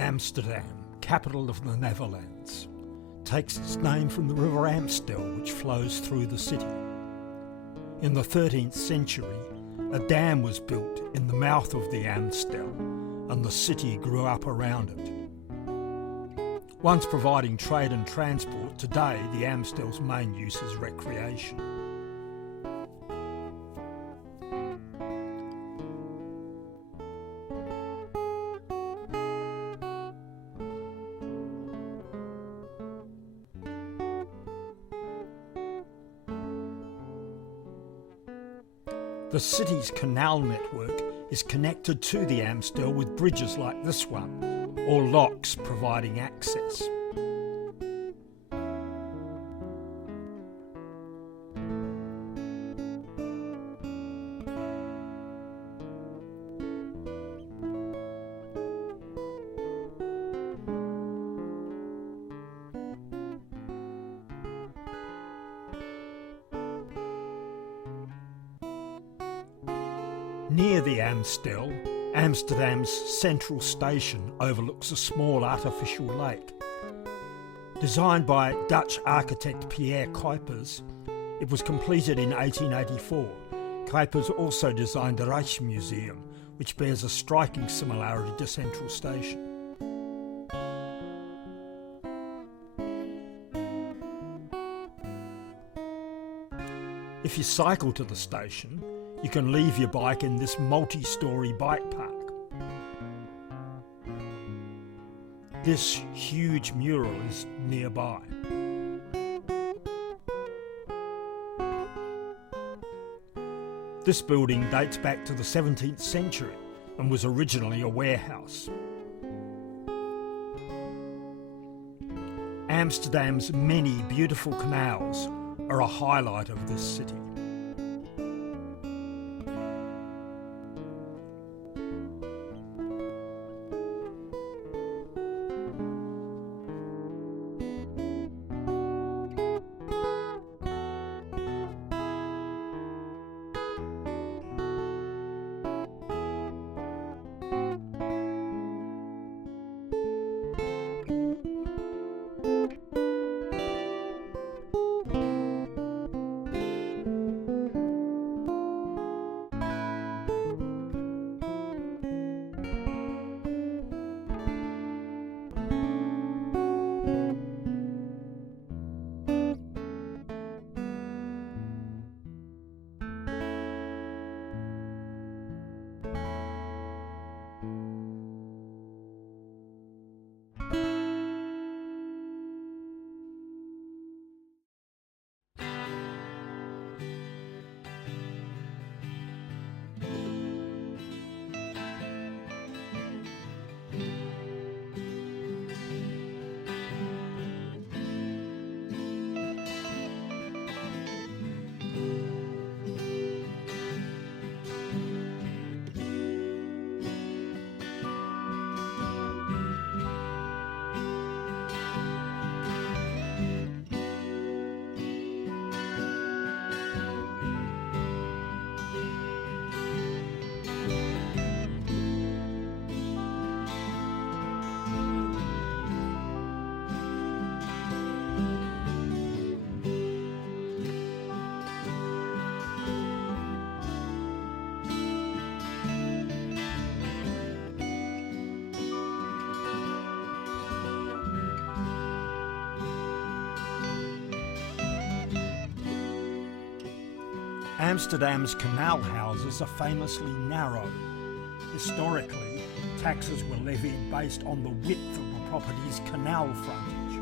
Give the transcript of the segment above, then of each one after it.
Amsterdam, capital of the Netherlands, takes its name from the river Amstel, which flows through the city. In the 13th century, a dam was built in the mouth of the Amstel, and the city grew up around it. Once providing trade and transport, today the Amstel's main use is recreation. The city's canal network is connected to the Amstel with bridges like this one, or locks providing access. Near the Amstel, Amsterdam's central station overlooks a small artificial lake. Designed by Dutch architect Pierre Cuypers, it was completed in 1884. Cuypers also designed the Rijksmuseum, which bears a striking similarity to Central Station. If you cycle to the station, you can leave your bike in this multi-storey bike park. This huge mural is nearby. This building dates back to the 17th century and was originally a warehouse. Amsterdam's many beautiful canals are a highlight of this city. Amsterdam's canal houses are famously narrow. Historically, taxes were levied based on the width of the property's canal frontage,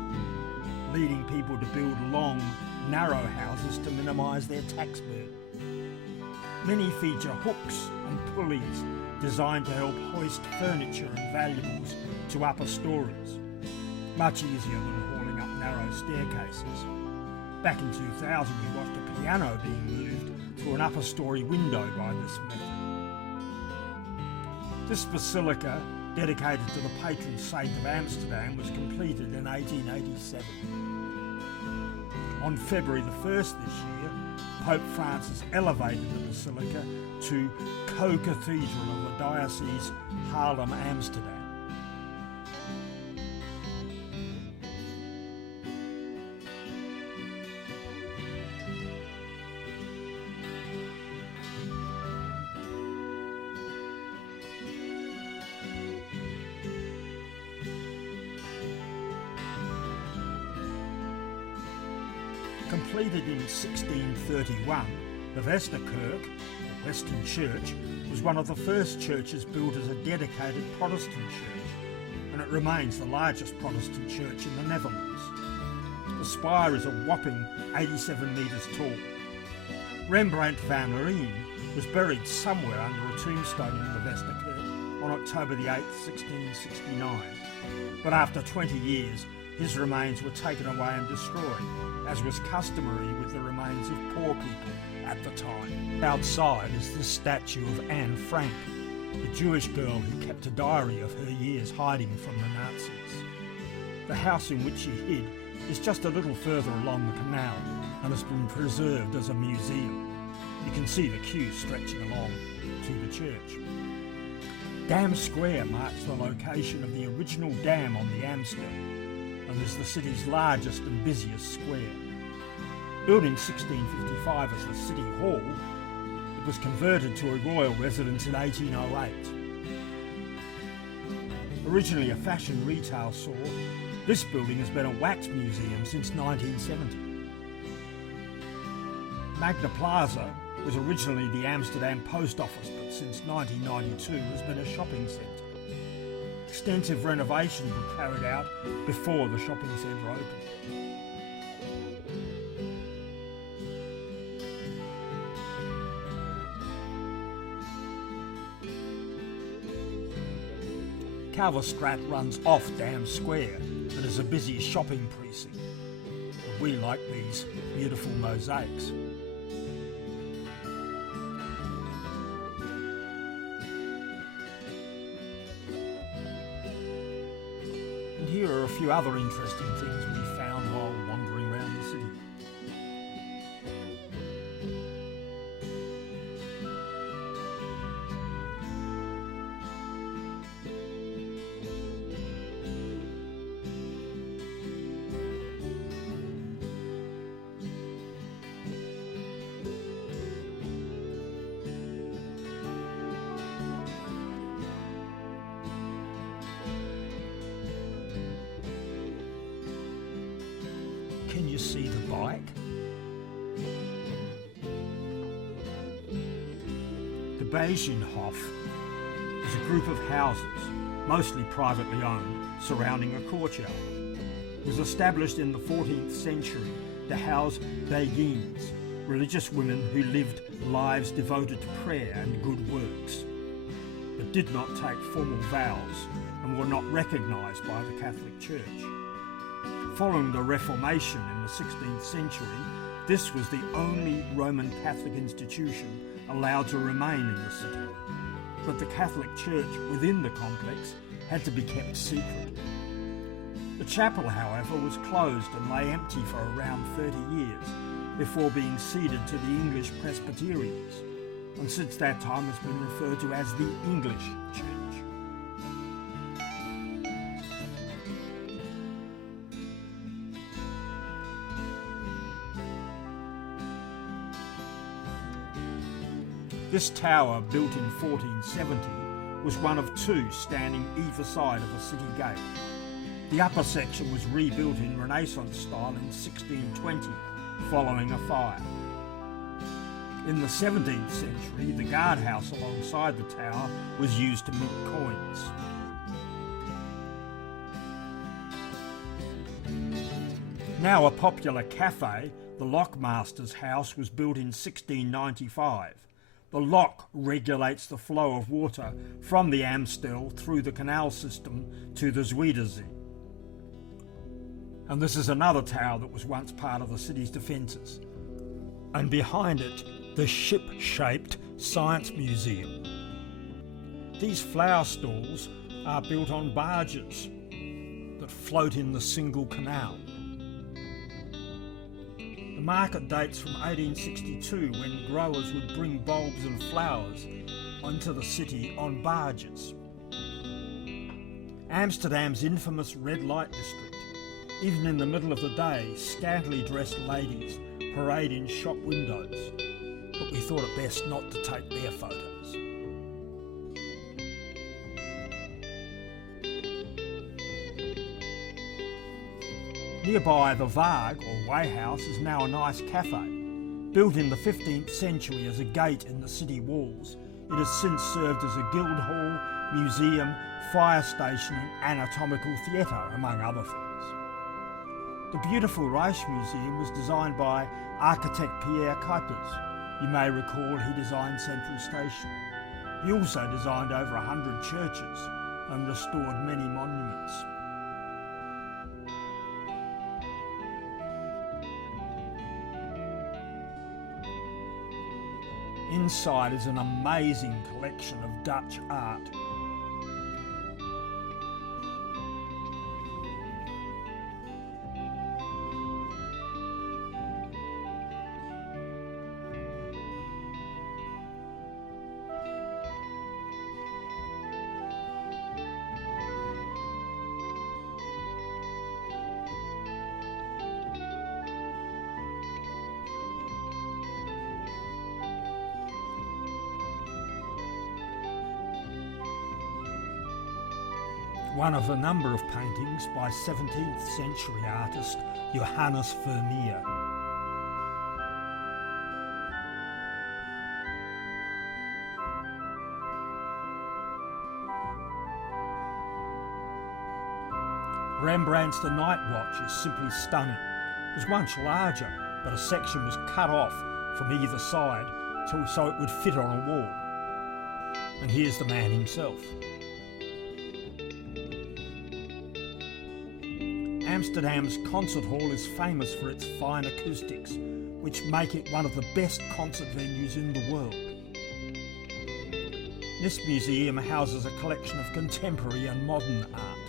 leading people to build long, narrow houses to minimise their tax burden. Many feature hooks and pulleys designed to help hoist furniture and valuables to upper stories, much easier than hauling up narrow staircases. Back in 2000, we watched a piano being moved through an upper story window by this method. This basilica, dedicated to the patron saint of Amsterdam, was completed in 1887. On February the 1st this year, Pope Francis elevated the basilica to co-cathedral of the diocese Haarlem-Amsterdam. Completed in 1631, the Westerkerk, or Western Church, was one of the first churches built as a dedicated Protestant church, and it remains the largest Protestant church in the Netherlands. The spire is a whopping 87 metres tall. Rembrandt van Rijn was buried somewhere under a tombstone in the Westerkerk on October the 8th, 1669, but after 20 years his remains were taken away and destroyed, as was customary with the remains of poor people at the time. Outside is the statue of Anne Frank, the Jewish girl who kept a diary of her years hiding from the Nazis. The house in which she hid is just a little further along the canal and has been preserved as a museum. You can see the queue stretching along to the church. Dam Square marks the location of the original dam on the Amstel, and is the city's largest and busiest square. Built in 1655 as the City Hall, it was converted to a royal residence in 1808. Originally a fashion retail store, this building has been a wax museum since 1970. Magna Plaza was originally the Amsterdam post office, but since 1992 has been a shopping centre. Extensive renovations were carried out before the shopping centre opened. Kalverstraat runs off Dam Square and is a busy shopping precinct. But we like these beautiful mosaics. And here are a few other interesting things we found while wandering around the city. Can you see the bike? The Beijinghof is a group of houses, mostly privately owned, surrounding a courtyard. It was established in the 14th century to house Beguines, religious women who lived lives devoted to prayer and good works, but did not take formal vows and were not recognised by the Catholic Church. Following the Reformation in the 16th century, this was the only Roman Catholic institution allowed to remain in the city. But the Catholic Church within the complex had to be kept secret. The chapel, however, was closed and lay empty for around 30 years before being ceded to the English Presbyterians, and since that time has been referred to as the English Church. This tower, built in 1470, was one of two standing either side of a city gate. The upper section was rebuilt in Renaissance style in 1620, following a fire. In the 17th century, the guardhouse alongside the tower was used to mint coins. Now a popular cafe, the Lockmaster's House was built in 1695. The lock regulates the flow of water from the Amstel through the canal system to the Zuiderzee. And this is another tower that was once part of the city's defences. And behind it, the ship-shaped Science Museum. These flower stalls are built on barges that float in the single canal. The market dates from 1862, when growers would bring bulbs and flowers onto the city on barges. Amsterdam's infamous red light district. Even in the middle of the day, scantily dressed ladies parade in shop windows, but we thought it best not to take their photos. Nearby, the Waag, or Way House, is now a nice cafe. Built in the 15th century as a gate in the city walls, it has since served as a guild hall, museum, fire station and anatomical theatre, among other things. The beautiful Rijksmuseum was designed by architect Pierre Cuypers. You may recall he designed Central Station. He also designed over 100 churches and restored many monuments. Inside is an amazing collection of Dutch art. One of a number of paintings by 17th century artist Johannes Vermeer. Rembrandt's The Night Watch is simply stunning. It was once larger, but a section was cut off from either side so it would fit on a wall. And here's the man himself. Amsterdam's concert hall is famous for its fine acoustics, which make it one of the best concert venues in the world. This museum houses a collection of contemporary and modern art.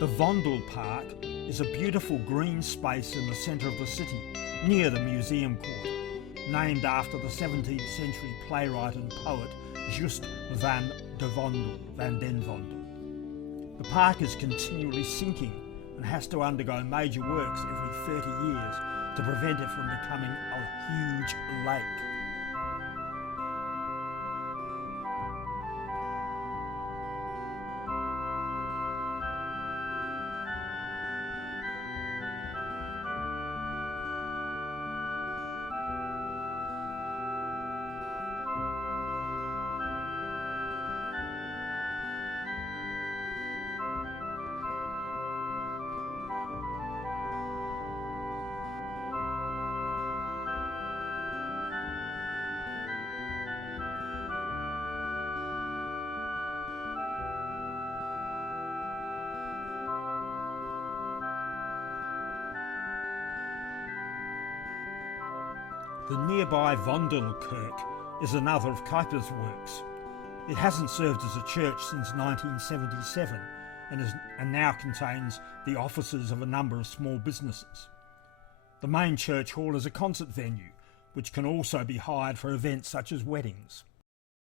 The Vondelpark is a beautiful green space in the centre of the city, near the museum quarter, named after the 17th century playwright and poet Just van den Vondel. The park is continually sinking and has to undergo major works every 30 years to prevent it from becoming a huge lake. The nearby Vondelkerk is another of Cuypers' works. It hasn't served as a church since 1977 and now contains the offices of a number of small businesses. The main church hall is a concert venue, which can also be hired for events such as weddings.